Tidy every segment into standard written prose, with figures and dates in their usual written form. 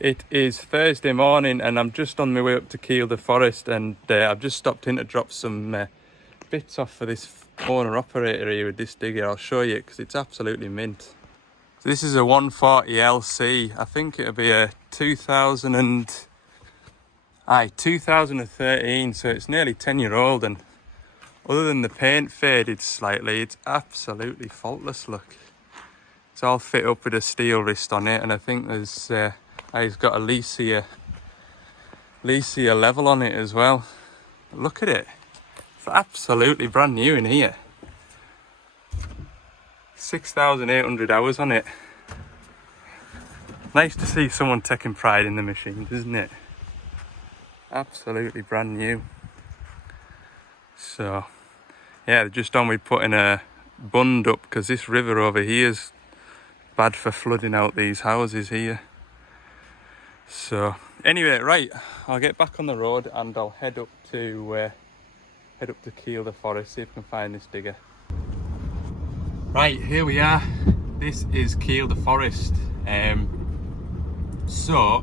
It is Thursday morning and I'm just on my way up to Keilder Forest, and I've just stopped in to drop some bits off for this owner operator here with this digger. I'll show you because it's absolutely mint. So this is a 140 LC. I think it'll be a 2013, so it's nearly 10-year-old, and other than the paint faded slightly, it's absolutely faultless. Look, it's all fit up with a steel wrist on it, and I think there's he's got a Lycia level on it as well. Look at it, it's absolutely brand new in here. 6,800 hours on it. Nice to see someone taking pride in the machines, isn't it? Absolutely brand new. So yeah, they're just on with putting a bund up because this river over here is bad for flooding out these houses here. So anyway, right, I'll get back on the road and I'll head up to Keilder Forest, see if I can find this digger. Right, here we are. This is Keilder Forest. So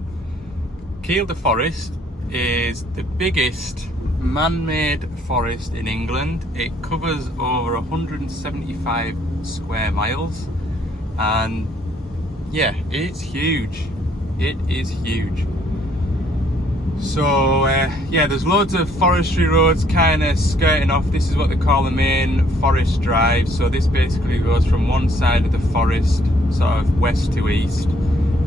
Keilder Forest is the biggest man-made forest in England. It covers over 175 square miles, and yeah, it's huge. It is huge. So yeah, there's loads of forestry roads kind of skirting off. This is what they call the main forest drive. So this basically goes from one side of the forest, sort of west to east.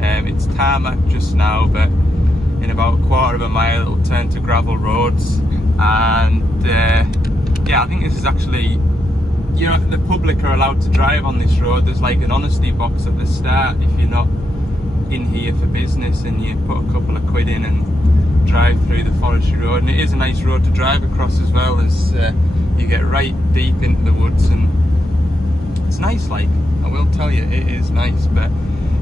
It's tarmac just now, but in about a quarter of a mile it'll turn to gravel roads. And yeah, I think this is actually, you know, the public are allowed to drive on this road. There's like an honesty box at the start if you're not in here for business, and you put a couple of quid in and drive through the forestry road. And it is a nice road to drive across as well, as you get right deep into the woods, and it's nice, like, I will tell you, it is nice. But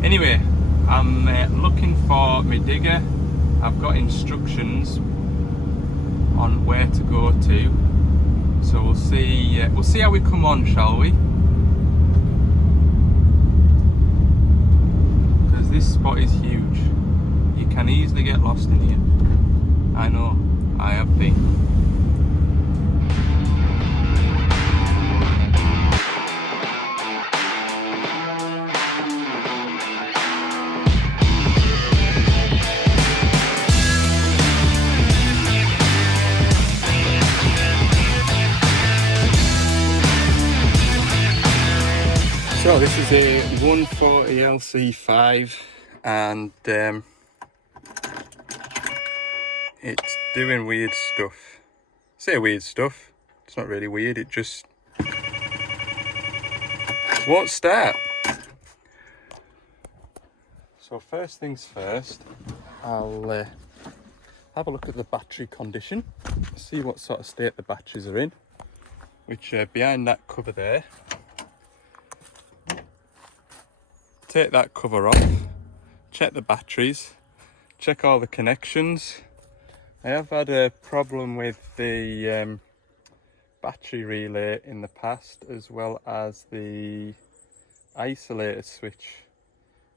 anyway, I'm looking for my digger. I've got instructions on where to go to, so we'll see how we come on, shall we? Because this spot is huge. You can easily get lost in here. I know, I have been. So this is a 140 LC5, and it's doing weird stuff. I say weird stuff, it's not really weird, it just won't start. So first things first, I'll have a look at the battery condition, see what sort of state the batteries are in, which are behind that cover there. Take that cover off, check the batteries, check all the connections. I have had a problem with the battery relay in the past, as well as the isolator switch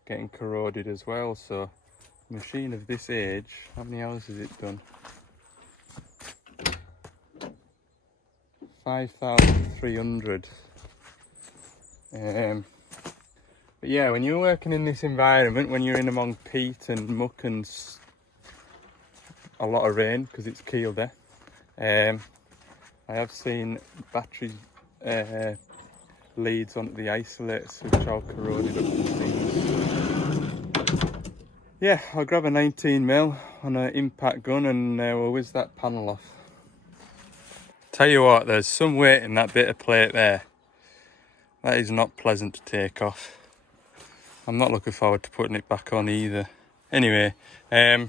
getting corroded as well. So a machine of this age, how many hours has it done? 5,300. But yeah, when you're working in this environment, when you're in among peat and muck and a lot of rain, because it's Kielder, I have seen battery leads onto the isolators which are corroded up the seams. Yeah, I'll grab a 19mm on an impact gun and we'll whiz that panel off. Tell you what, there's some weight in that bit of plate there. That is not pleasant to take off. I'm not looking forward to putting it back on either. Anyway, yeah,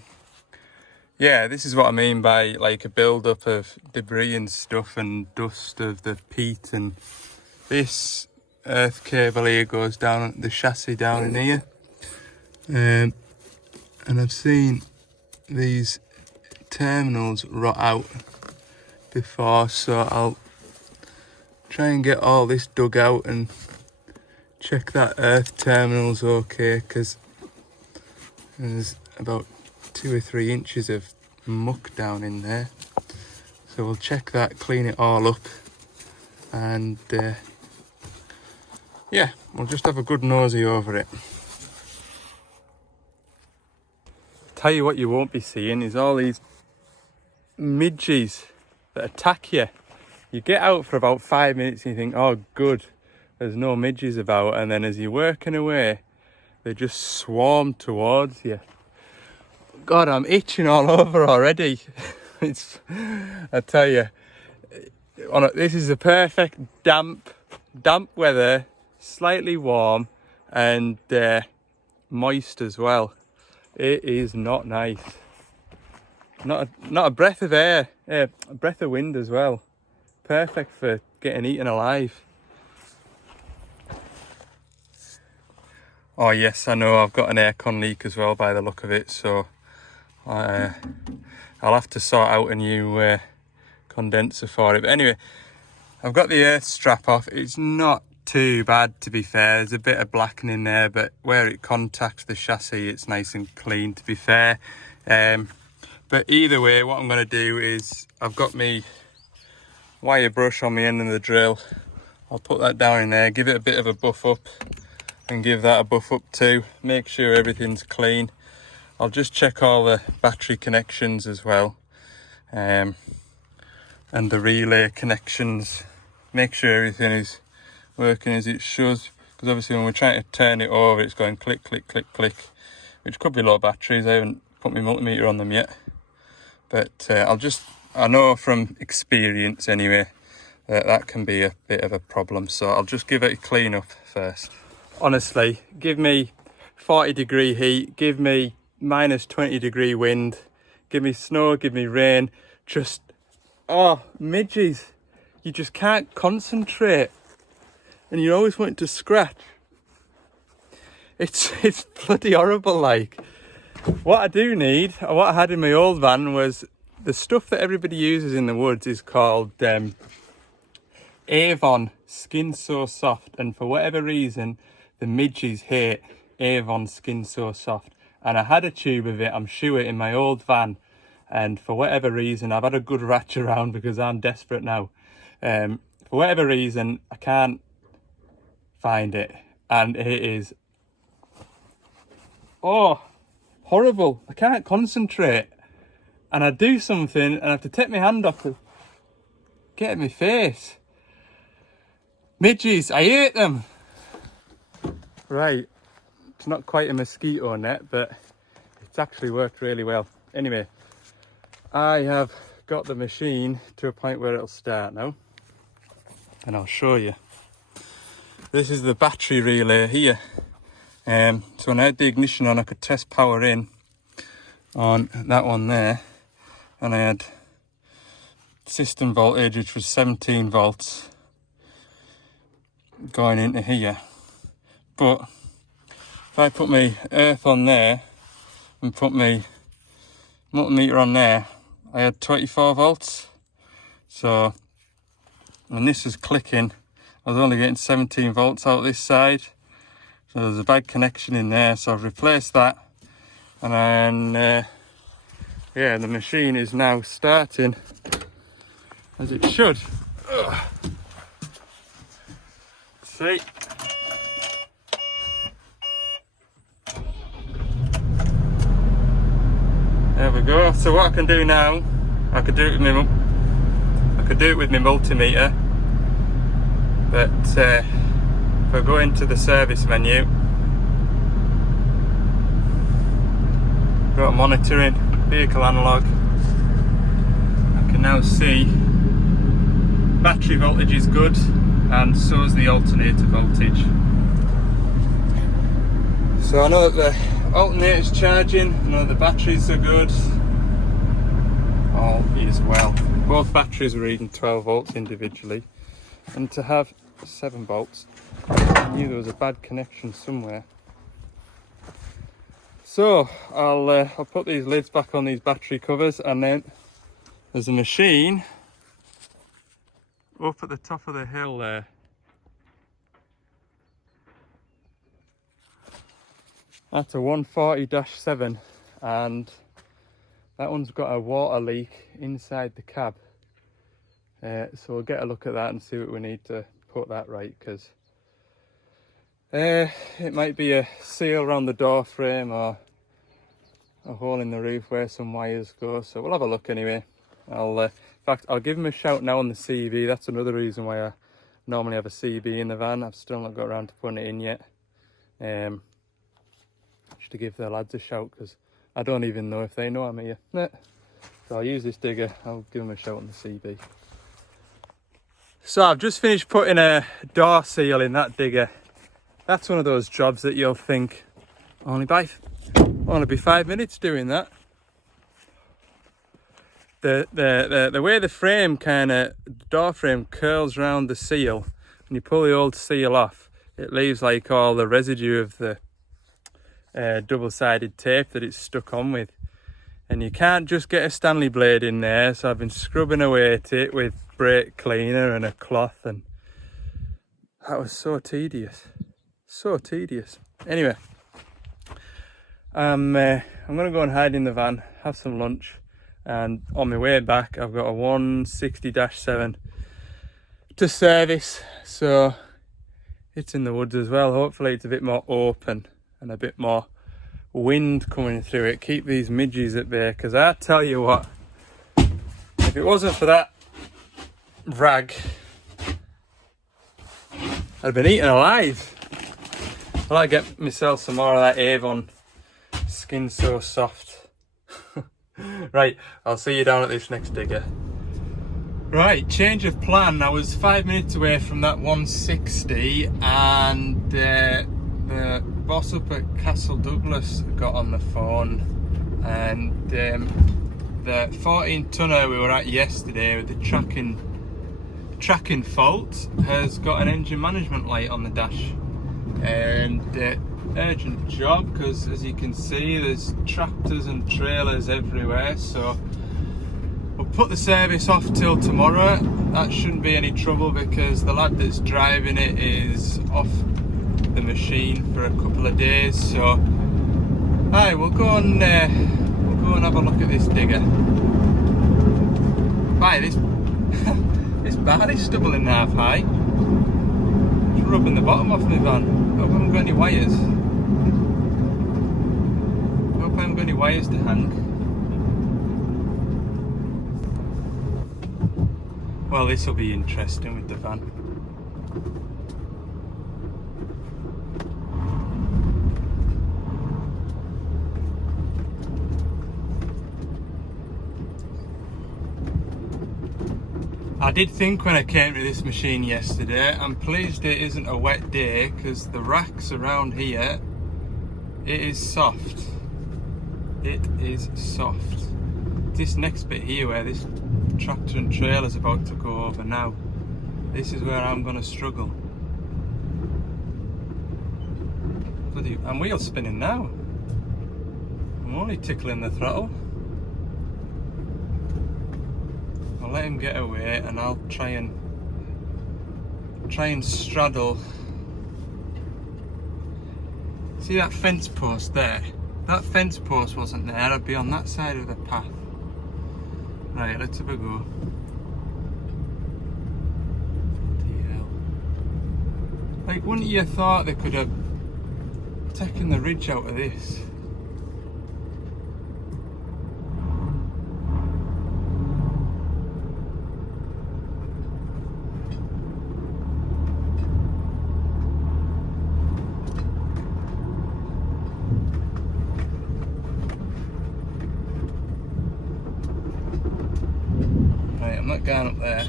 this is what I mean by like a build-up of debris and stuff and dust of the peat. And this earth cable here goes down the chassis down in here. And I've seen these terminals rot out before, so I'll try and get all this dug out and check that earth terminal's okay, because There's about 2 or 3 inches of muck down in there. So we'll check that, clean it all up, and yeah, we'll just have a good nosy over it. Tell you what you won't be seeing is all these midges that attack you. You get out for about 5 minutes and you think, oh good, there's no midges about, and then as you're working away, they just swarm towards you. God, I'm itching all over already. I tell you, this is a perfect damp weather, slightly warm and moist as well. It is not nice. Not a breath of air, a breath of wind as well. Perfect for getting eaten alive. Oh yes, I know I've got an aircon leak as well by the look of it, so I'll have to sort out a new condenser for it. But anyway, I've got the earth strap off. It's not too bad, to be fair. There's a bit of blackening there, but where it contacts the chassis, it's nice and clean, to be fair. But either way, what I'm going to do is, I've got my wire brush on the end of the drill. I'll put that down in there, give it a bit of a buff up, and give that a buff up too. Make sure everything's clean. I'll just check all the battery connections as well, and the relay connections. Make sure everything is working as it should, because obviously when we're trying to turn it over, it's going click, click, click, click, which could be low batteries. I haven't put my multimeter on them yet, but I know from experience anyway that can be a bit of a problem, so I'll just give it a clean up first. Honestly, give me 40-degree heat, give me minus 20-degree wind, give me snow, give me rain, just, oh, midges, you just can't concentrate, and you always want to scratch. It's bloody horrible. Like, what I do need, or what I had in my old van, was the stuff that everybody uses in the woods is called Avon Skin So Soft, and for whatever reason the midges hate Avon Skin So Soft, and I had a tube of it, I'm sure, in my old van, and for whatever reason I've had a good ratch around because I'm desperate now. For whatever reason I can't find it, and it is, oh, horrible. I can't concentrate, and I do something and I have to take my hand off to get in my face. Midges, I hate them. Right, it's not quite a mosquito net, but it's actually worked really well. Anyway, I have got the machine to a point where it'll start now, and I'll show you. This is the battery relay here. So when I had the ignition on, I could test power in on that one there, and I had system voltage, which was 17 volts going into here. But if I put my earth on there and put my multimeter on there, I had 24 volts. So when this was clicking, I was only getting 17 volts out this side. So there's a bad connection in there, so I've replaced that, and then yeah, the machine is now starting as it should. Ugh. See, there we go. So what I can do now, I could do it with my multimeter, but if I go into the service menu, go to monitoring, vehicle analog, I can now see battery voltage is good, and so is the alternator voltage. So I know that the alternator's charging, I know that the batteries are good, all is well. Both batteries are reading 12 volts individually, and to have 7 volts, I knew there was a bad connection somewhere. So I'll put these lids back on these battery covers, and then there's a machine up at the top of the hill there. That's a 140-7, and that one's got a water leak inside the cab. So we'll get a look at that and see what we need to put that right, because it might be a seal around the door frame or a hole in the roof where some wires go. So we'll have a look anyway. In fact, I'll give him a shout now on the CB. That's another reason why I normally have a CB in the van. I've still not got around to putting it in yet. Just to give the lads a shout, because I don't even know if they know I'm here. So I'll use this digger. I'll give them a shout on the CB. So I've just finished putting a door seal in that digger. That's one of those jobs that you'll think only be 5 minutes doing that. The way the frame door frame curls around the seal, when you pull the old seal off, it leaves like all the residue of the double-sided tape that it's stuck on with. And you can't just get a Stanley blade in there, so I've been scrubbing away at it with brake cleaner and a cloth, and that was so tedious. Anyway, I'm gonna go and hide in the van, have some lunch, and on my way back I've got a 160-7 to service, so it's in the woods as well. Hopefully it's a bit more open and a bit more wind coming through it. Keep these midges at bay, because I tell you what, if it wasn't for that rag, I'd have been eaten alive. I'll like to get myself some more of that Avon Skin So Soft. Right, I'll see you down at this next digger. Right, change of plan. I was 5 minutes away from that 160, and the boss up at Castle Douglas got on the phone, and the 14 tonner we were at yesterday with the tracking fault has got an engine management light on the dash, and urgent job, because as you can see there's tractors and trailers everywhere. So we'll put the service off till tomorrow. That shouldn't be any trouble, because the lad that's driving it is off the machine for a couple of days. So we'll go and have a look at this digger. This bar is stubble in half high. Just rubbing the bottom off my van. I haven't got any wires. I hope I haven't got any wires to hang. Well, this will be interesting with the van. I did think when I came to this machine yesterday, I'm pleased it isn't a wet day, because the racks around here, it is soft. It is soft. This next bit here where this tractor and trailer is about to go over now, this is where I'm going to struggle. I'm wheel spinning now. I'm only tickling the throttle. I'll let him get away, and I'll try and straddle. See that fence post there? That fence post wasn't there, I'd be on that side of the path. Right, let's have a go. Like, wouldn't you have thought they could have taken the ridge out of this? Right, I'm not going up there.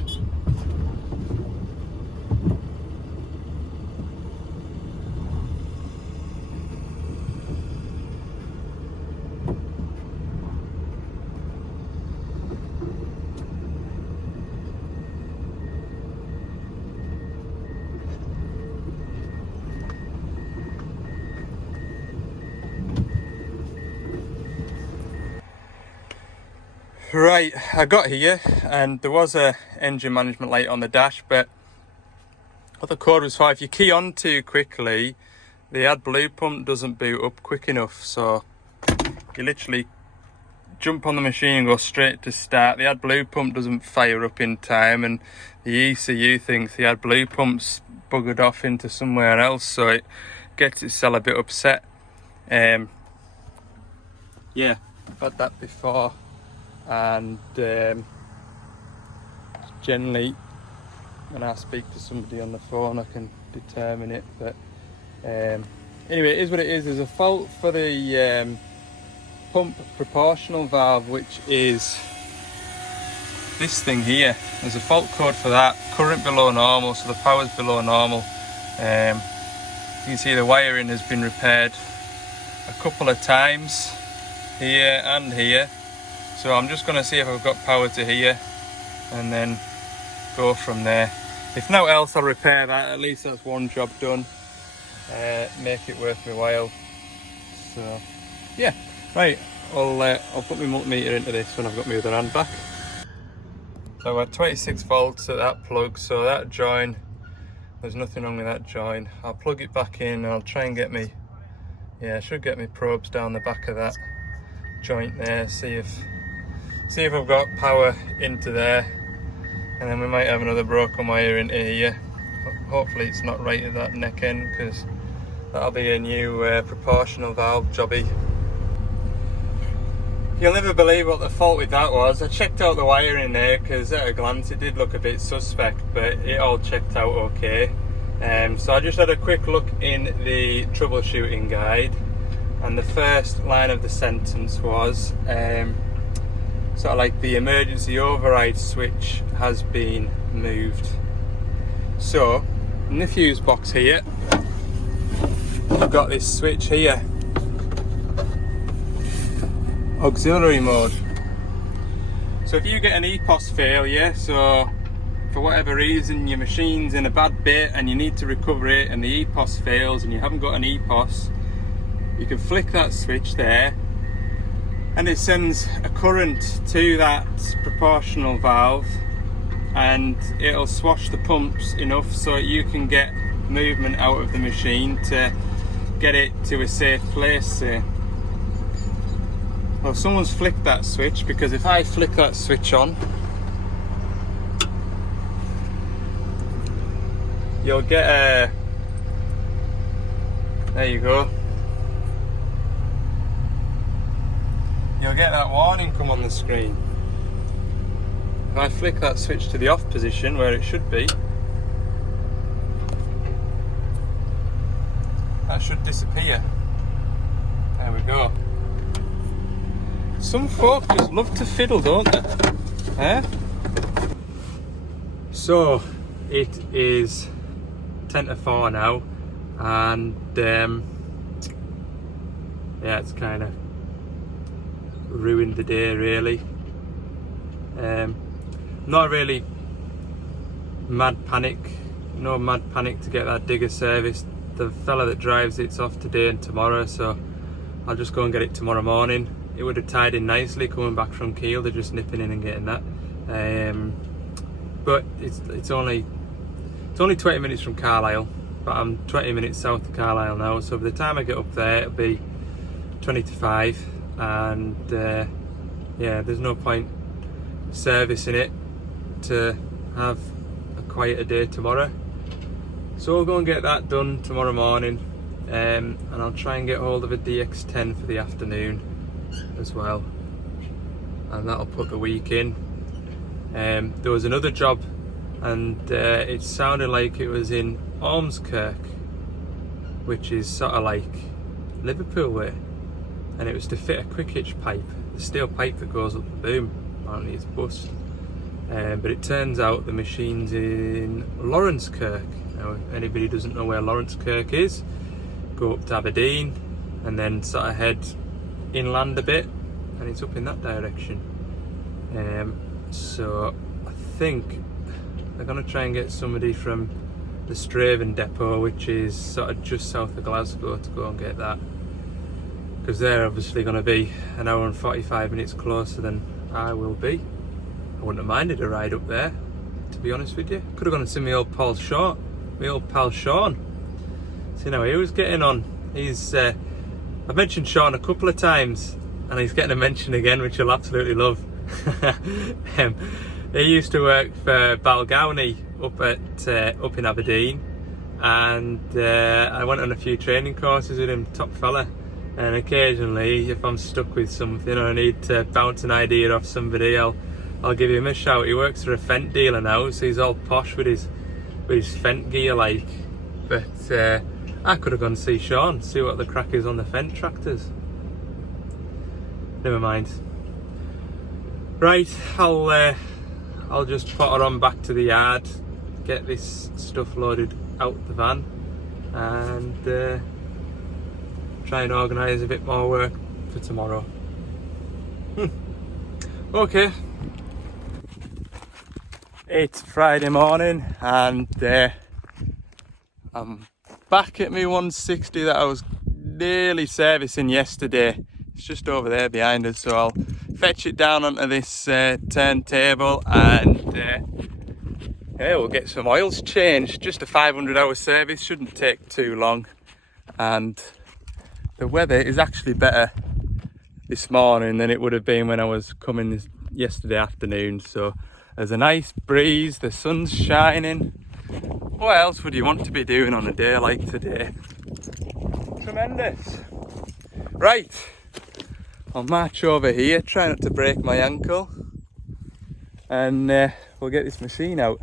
Right, I got here and there was a engine management light on the dash, but what the code was for, if you key on too quickly, the AdBlue pump doesn't boot up quick enough, so you literally jump on the machine and go straight to start. The AdBlue pump doesn't fire up in time, and the ECU thinks the AdBlue pump's buggered off into somewhere else, so it gets itself a bit upset. Yeah, I've had that before, and generally when I speak to somebody on the phone I can determine it, but anyway, it is what it is. There's a fault for the pump proportional valve, which is this thing here. There's a fault code for that. Current below normal, so the power's below normal. You can see the wiring has been repaired a couple of times here and here, so I'm just going to see if I've got power to here and then go from there. If no else, I'll repair that. At least that's one job done. Make it worth my while. So yeah, right, I'll put my multimeter into this when I've got my other hand back. So I've got 26 volts at that plug, so that join, there's nothing wrong with that join. I'll plug it back in and I'll try and get me, yeah, I should get my probes down the back of that joint there, see if I've got power into there, and then we might have another broken wire into here. Hopefully it's not right at that neck end, because that'll be a new proportional valve jobby. You'll never believe what the fault with that was. I checked out the wiring there because at a glance it did look a bit suspect, but it all checked out okay. So I just had a quick look in the troubleshooting guide, and the first line of the sentence was sort of like the emergency override switch has been moved. So in the fuse box here, I've got this switch here, auxiliary mode. So if you get an EPOS failure, so for whatever reason your machine's in a bad bit and you need to recover it and the EPOS fails and you haven't got an EPOS, you can flick that switch there and it sends a current to that proportional valve, and it'll swash the pumps enough so you can get movement out of the machine to get it to a safe place, say. Well, someone's flicked that switch, because if I flick that switch on, you'll get a, there you go, you'll get that warning come on the screen. If I flick that switch to the off position where it should be, that should disappear. There we go. Some folk just love to fiddle, don't they? Eh? So it is 10 to 4 now, and yeah, it's kind of ruined the day really. Not really mad panic, no mad panic to get that digger serviced. The fella that drives it's off today and tomorrow, so I'll just go and get it tomorrow morning. It would have tied in nicely coming back from Kielder, just nipping in and getting that. But it's only 20 minutes from Carlisle, but I'm 20 minutes south of Carlisle now, so by the time I get up there it'll be 20 to 5, and yeah, there's no point servicing it to have a quieter day tomorrow. So I'll go and get that done tomorrow morning, and I'll try and get hold of a DX10 for the afternoon as well, and that'll put the week in. There was another job, and it sounded like it was in Ormskirk, which is sort of like Liverpool way, and it was to fit a quick hitch pipe, the steel pipe that goes up the boom. Apparently it's bust, but it turns out the machine's in Laurencekirk. Now if anybody doesn't know where Laurencekirk is, go up to Aberdeen and then sort of head inland a bit, and it's up in that direction. So I think they're going to try and get somebody from the Straven depot, which is sort of just south of Glasgow, to go and get that, because they're obviously going to be an hour and 45 minutes closer than I will be. I wouldn't have minded a ride up there, to be honest with you. Could have gone and seen my old pal Sean. See how he was getting on. He's I've mentioned Sean a couple of times and he's getting a mention again, which you'll absolutely love. He used to work for Balgownie up in Aberdeen, and I went on a few training courses with him, top fella. And occasionally, if I'm stuck with something or I need to bounce an idea off somebody, I'll give him a shout. He works for a Fent dealer now, so he's all posh with his Fent gear like. But I could have gone to see Sean, see what the crack is on the Fent tractors. Never mind. Right, I'll just put her on back to the yard, get this stuff loaded out the van, and try and organise a bit more work for tomorrow. Okay. It's Friday morning and I'm back at my 160 that I was nearly servicing yesterday. It's just over there behind us, so I'll fetch it down onto this turntable and yeah, we'll get some oils changed. Just a 500-hour service, shouldn't take too long. And the weather is actually better this morning than it would have been when I was coming yesterday afternoon. So there's a nice breeze, the sun's shining. What else would you want to be doing on a day like today? Tremendous. Right, I'll march over here, try not to break my ankle, and we'll get this machine out.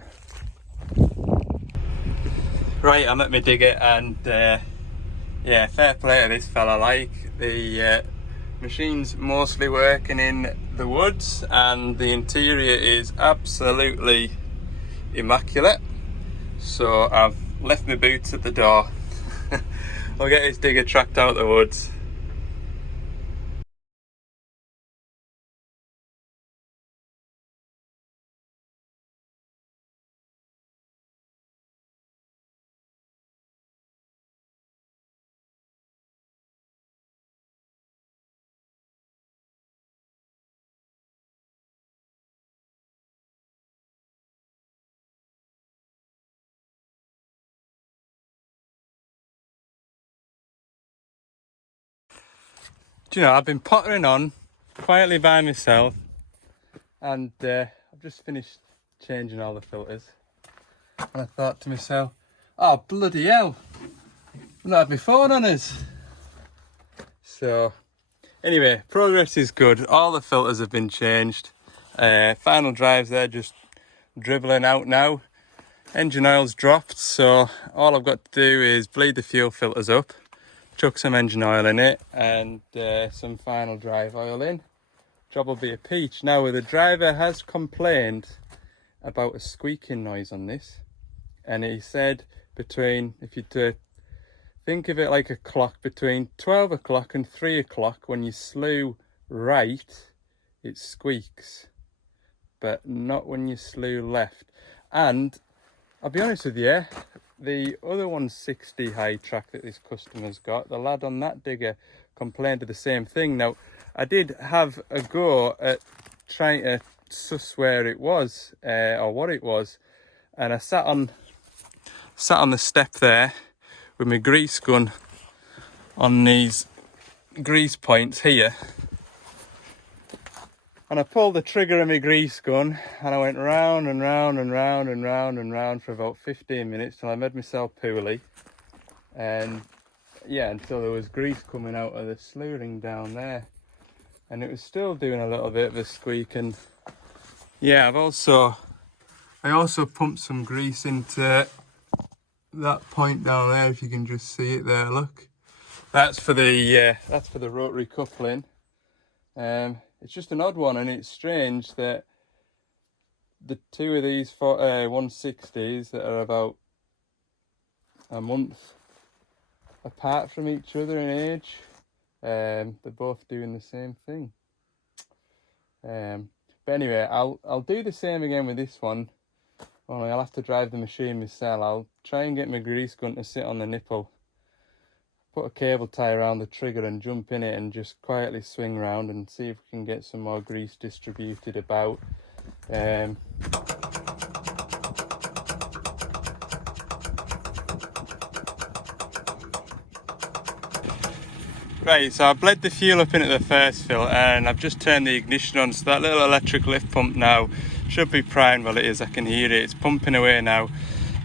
Right, I'm at my digger and yeah, fair play to this fella. Like, the machine's mostly working in the woods and the interior is absolutely immaculate. So I've left my boots at the door. I'll get this digger tracked out the woods. Do you know, I've been pottering on quietly by myself, and I've just finished changing all the filters, and I thought to myself, oh bloody hell, I've not had my phone on us. So anyway, progress is good. All the filters have been changed. Final drives there, just dribbling out now. Engine oil's dropped, so all I've got to do is bleed the fuel filters up, chuck some engine oil in it, and some final drive oil in. Job will be a peach. Now, the driver has complained about a squeaking noise on this, and he said between, if you think of it like a clock, between 12 o'clock and 3 o'clock, when you slew right, it squeaks, but not when you slew left. And I'll be honest with you, the other 160 high track that this customer's got, the lad on that digger complained of the same thing. Now, I did have a go at trying to suss where it was, or what it was, and I sat on the step there with my grease gun on these grease points here, and I pulled the trigger of my grease gun and I went round and round and round and round and round for about 15 minutes till I made myself poorly. And yeah, until there was grease coming out of the slewing down there. And it was still doing a little bit of a squeak. And yeah, I also pumped some grease into that point down there, if you can just see it there, look. That's for the rotary coupling. It's just an odd one, and it's strange that the two of these 160s that are about a month apart from each other in age, they're both doing the same thing. But anyway, I'll do the same again with this one, only I'll have to drive the machine myself. I'll try and get my grease gun to sit on the nipple, put a cable tie around the trigger and jump in it and just quietly swing round and see if we can get some more grease distributed about. Right, so I bled the fuel up into the first fill and I've just turned the ignition on, so that little electric lift pump now should be primed. Well, it is, I can hear it, it's pumping away now,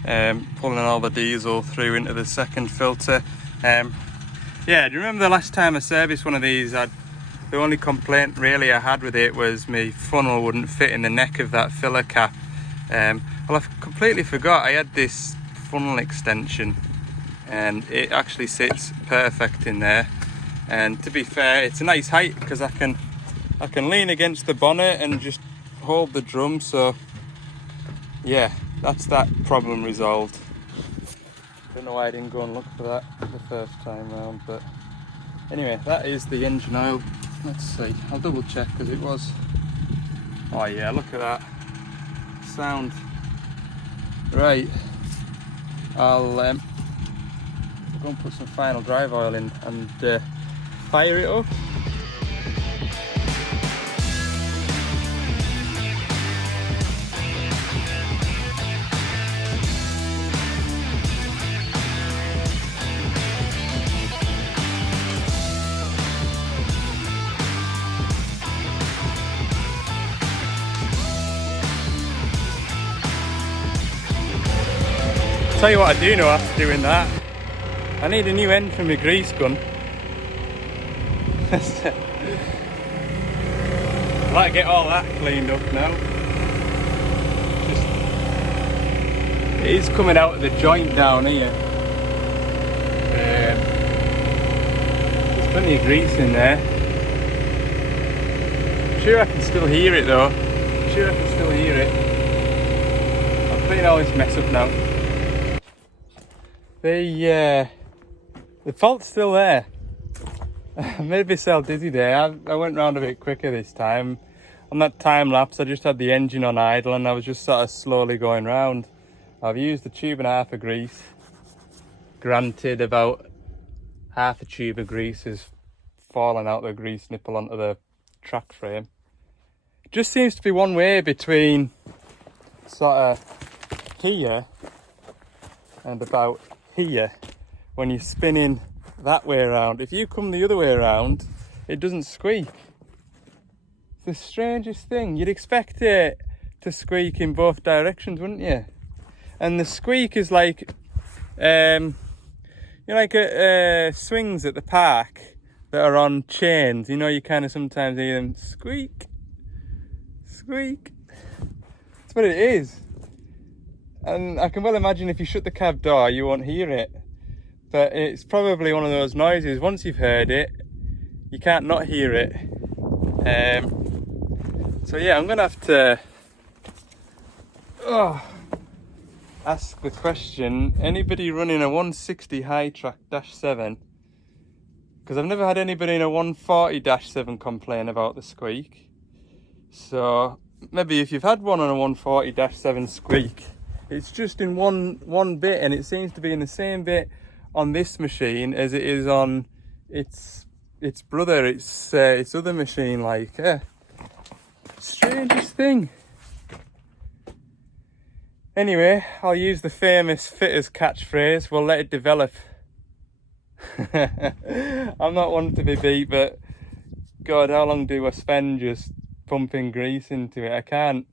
pulling all the diesel through into the second filter. Yeah, do you remember the last time I serviced one of these, the only complaint really I had with it was my funnel wouldn't fit in the neck of that filler cap. Well, I completely forgot I had this funnel extension and it actually sits perfect in there. And to be fair, it's a nice height because I can lean against the bonnet and just hold the drum. So yeah, that's that problem resolved. Don't know why I didn't go and look for that the first time round, but anyway, that is the engine oil. Let's see, I'll double check because it was, oh yeah, look at that sound. Right, I'll go and put some final drive oil in and fire it up. Tell you what I do know after doing that, I need a new end for my grease gun. I'd like to get all that cleaned up now. It is coming out of the joint down here. There's plenty of grease in there. I'm sure I can still hear it though. I'll clean all this mess up now. The fault's still there. I made myself dizzy there. I went round a bit quicker this time. On that time lapse, I just had the engine on idle and I was just sort of slowly going round. I've used a tube and a half of grease. Granted, about half a tube of grease has fallen out the grease nipple onto the track frame. Just seems to be one way between sort of here and about here when you're spinning that way around. If you come the other way around, it doesn't squeak. It's the strangest thing. You'd expect it to squeak in both directions, wouldn't you? And the squeak is like you know, like swings at the park that are on chains. You know, you kind of sometimes hear them squeak, squeak. That's what it is. And I can well imagine if you shut the cab door, you won't hear it. But it's probably one of those noises, once you've heard it, you can't not hear it. So yeah, I'm going to have to ask the question, anybody running a 160 high track -7? Because I've never had anybody in a 140-7 complain about the squeak. So maybe if you've had one on a 140-7 squeak, it's just in one bit, and it seems to be in the same bit on this machine as it is on its brother, its other machine. Like, strangest thing. Anyway, I'll use the famous fitter's catchphrase, we'll let it develop. I'm not one to be beat, but God, how long do I spend just pumping grease into it? I can't.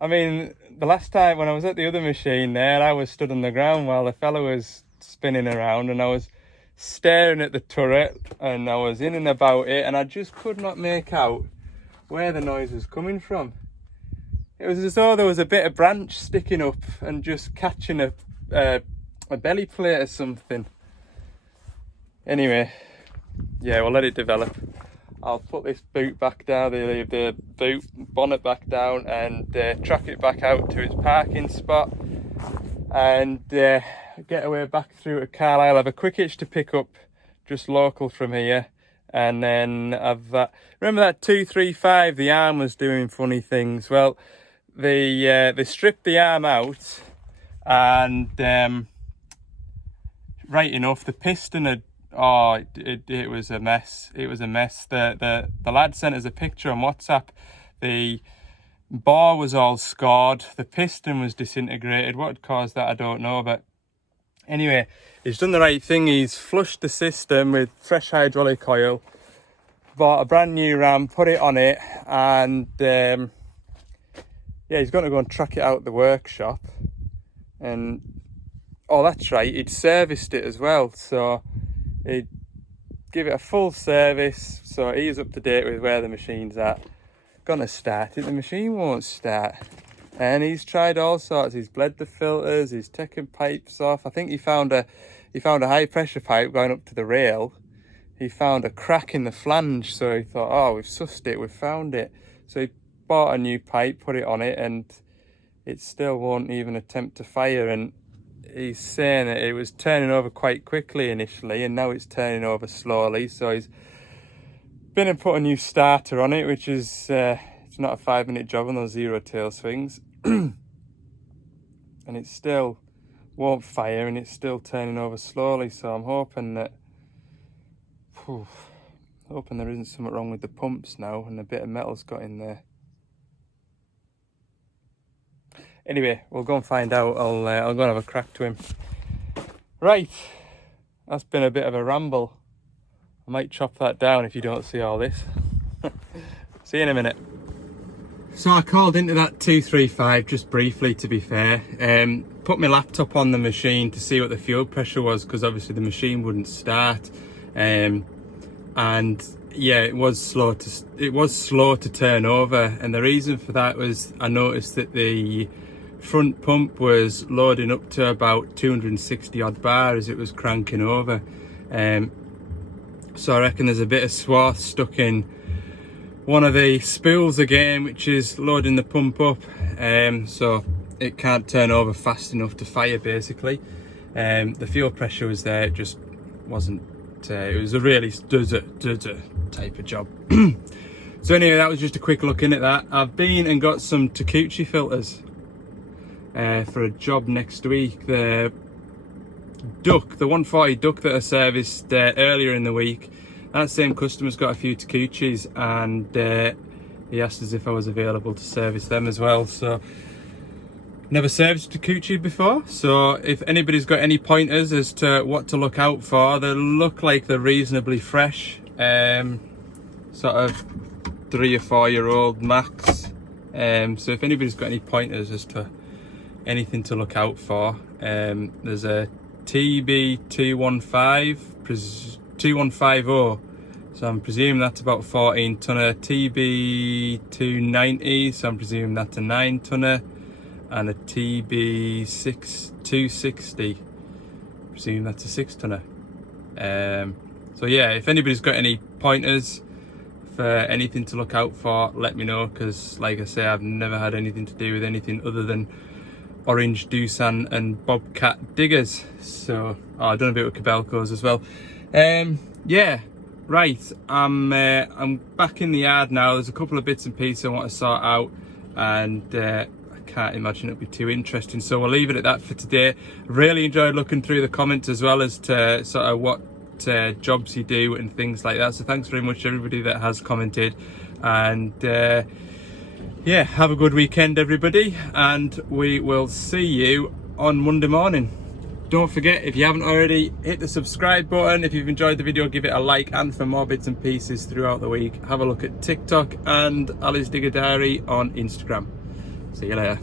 I mean, the last time when I was at the other machine there, I was stood on the ground while the fella was spinning around and I was staring at the turret and I was in and about it and I just could not make out where the noise was coming from. It was as though there was a bit of branch sticking up and just catching a belly plate or something. Anyway, yeah, we'll let it develop. I'll put this boot back down, the boot bonnet back down, and track it back out to its parking spot and get away back through to Carlisle. I'll have a quick hitch to pick up just local from here, and then have that. Remember that 235, the arm was doing funny things. Well, they stripped the arm out and right enough, the piston had, it was a mess. It was a mess. The lad sent us a picture on WhatsApp. The bore was all scored. The piston was disintegrated. What had caused that, I don't know. But Anyway, he's done the right thing. He's flushed the system with fresh hydraulic oil, bought a brand new ram, put it on it, and yeah, he's going to go and track it out the workshop. And oh, that's right, he'd serviced it as well, so he'd give it a full service, so he's up to date with where the machine's at. Gonna start it, the machine won't start. And he's tried all sorts. He's bled the filters, he's taken pipes off. I think he found a high pressure pipe going up to the rail. He found a crack in the flange, so he thought, oh, we've sussed it, we've found it. So he bought a new pipe, put it on it, and it still won't even attempt to fire. And he's saying that it was turning over quite quickly initially, and now it's turning over slowly. So he's been and put a new starter on it, which is it's not a 5-minute job on those zero tail swings. And it still won't fire, and it's still turning over slowly. So I'm hoping that hoping there isn't something wrong with the pumps now and a bit of metal's got in there. Anyway, we'll go and find out. I'll go and have a crack to him. Right, that's been a bit of a ramble. I might chop that down if you don't see all this. See you in a minute. So I called into that 235 just briefly, to be fair. Put my laptop on the machine to see what the fuel pressure was, because obviously the machine wouldn't start. And yeah, it was slow to turn over, and the reason for that was I noticed that the front pump was loading up to about 260 odd bar as it was cranking over. So I reckon there's a bit of swath stuck in one of the spools again, which is loading the pump up, so it can't turn over fast enough to fire basically. The fuel pressure was there, it just wasn't, it was a really type of job. So anyway, that was just a quick look in at that. I've been and got some Takeuchi filters for a job next week. The 140 duck that I serviced earlier in the week, that same customer's got a few Takeuchis, and he asked us if I was available to service them as well. So never serviced Takeuchi before, so if anybody's got any pointers as to what to look out for, they look like they're reasonably fresh, sort of 3 or 4 year old max. So if anybody's got any pointers as to anything to look out for, there's a TB250, so I'm presuming that's about 14 tonner, TB290, so I'm presuming that's a 9 tonner, and a TB260, presume that's a 6 tonner. So yeah, if anybody's got any pointers for anything to look out for, let me know, because like I say, I've never had anything to do with anything other than orange Doosan and Bobcat diggers. So I've done a bit with Cabelcos as well. Yeah, right, I'm back in the yard now. There's a couple of bits and pieces I want to sort out, and I can't imagine it'll be too interesting, so we'll leave it at that for today. Really enjoyed looking through the comments as well as to sort of what jobs you do and things like that, so thanks very much to everybody that has commented. And yeah, have a good weekend everybody, and we will see you on Monday morning. Don't forget, if you haven't already, hit the subscribe button. If you've enjoyed the video, give it a like, and for more bits and pieces throughout the week, have a look at TikTok and Ali's Digger Diary on Instagram. See you later.